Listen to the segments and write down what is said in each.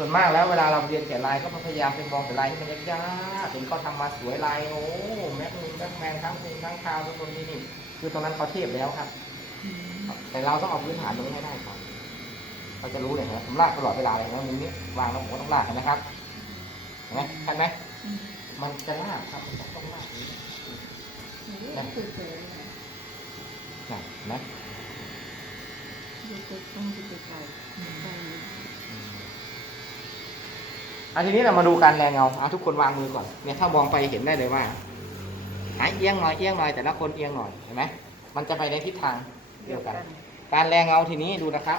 ส่วนมากแล้วเวลาเราเรียนแกะลายก็พยายามไปมองแต่ลายที่มันยากๆเห็นเขาทำมาสวยลายโอ้แม็กซ์แม็กแมนทั้งคุณทั้งคาวทุกคนที่นี่คือตรงนั้นเขาเทียบแล้วครับ แต่เราต้องเอาพื้นฐานตรงนี้ให้ได้ก่อนเราจะรู้เลยนะผมลากตลอดเวลาเลยนะมุมนี้วางแล้วผมก็ต้องลากเห็นไหมครับเห็นไหมทันไหมมันจะลากครับมันจะต้องลากอย่างนี้นั่นคือเจอนะเห็นไหมดูเด็กต้ องดูไกลไกลอันทีนี้เรามาดูการแรงเงาเอาทุกคนวางมือก่อนเนี่ยถ้ามองไปเห็นได้เลยว่าหายเอียงหน่อยเอียงหน่อยแต่ละคนเอียงหน่อยเห็นไหมมันจะไปในทิศทางเดียวกัน การแรงเงาทีนี้ดูนะครับ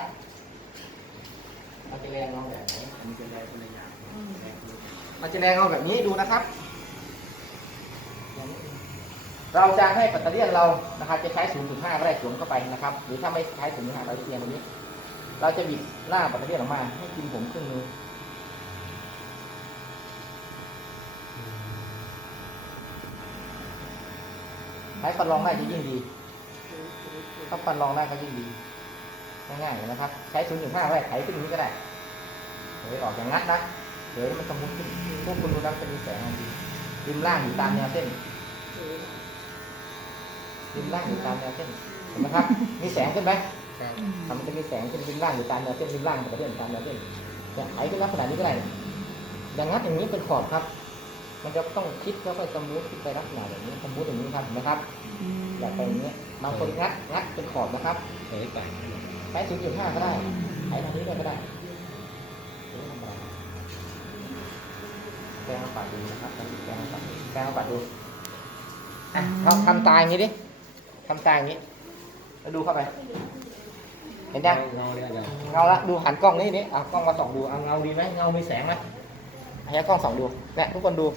มันจะแรงเงาแบบไหนมันเป็นอะไรคนละอย่างมันจะแรงเงาแบบนี้ดูนะครับ เราจะให้ปัตเตอร์เลียนเรานะครับ จะใช้0.5ก็ได้สวมเข้าไปนะครับ หรือถ้าไม่ใช้0.5เราจะเอียงตรงนี้ เราจะบิดหน้าปัตเตอร์เลียนออกมาให้กินผมครึ่งนึง ใช้ฟันรองได้จะยิ่งดี ถ้าฟันรองได้ก็ยิ่งดี ง่ายๆเลยนะครับ ใช้0.5ก็ได้ไถขึ้นอย่างนี้ก็ได้เดี๋ยออกอย่างงัดนะเดี๋ยมันจะมุดขึ้นพวกคุณดูนะจะมีแสงดีริมล่างอยู่ตามแนวเส้นริมล่างอยู่ตามแนวเส้น เห็นไหมครับ มีแสงขึ้นไหมทำมันจะมีแสงขึ้นริมล่างอยู่ตามแนวเส้นริมล่างกับเส้นตามแนวเส้นเนี่ยไถขึ้นลักษณะนี้ก็ได้อย่างงัดอย่างนี้เป็นขอบครับ มันจะต้องคิดแล้วก็สมูทขึ้นไปลักษณะแบบนี้สมูทอย่างนี้ครับเห็นไหมครับอย่าไปอย่างนี้บางคนงัดงัดเป็นขอบนะครับเฮ้ยไปใช้0.5ก็ได้ใช้ทางนี้ก็ได้แกงมาปัดดูนะครับแกงมาปัดดูแกงมาปัดดูอะเราทำตาอย่างนี้ดิทำตาอย่างนี้ แล้วดูเข้าไป เห็นยังเงาเนี่ยอาจารย์เงาละดูหันกล้องนี่นี่เอากล้องมาส่องดูเอาเงาดีไหมเงามีแสงไหม ให้กล้องส่องดูเนี่ยทุกคนดู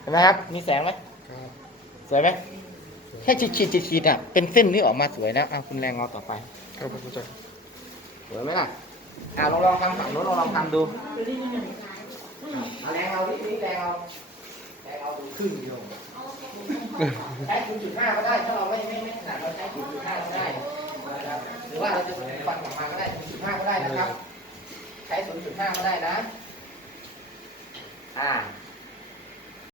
เห็นไหมครับ มีแสงไหมครับสวยไหมแค่ขีดขีดขีดขีดอะเป็นเส้นที่ออกมาสวยนะเอาคุณแรงเงาต่อไปครับผมเข้าใจสวยไหมล่ะอ่าลองลองทำฝั่งโน้นลองลองทำดูเอาแรงเอานิดนิดแรงเอาแรงเอาดูครึ่งเดียวใช้0.5ก็ได้ถ้าเราไม่ไม่ไม่ถนัดเราใช้0.5ก็ได้นะครับหรือว่าเราจะฟันออกมาก็ได้0.5ก็ได้นะครับ ใช้0.5ก็ได้นะ อ่า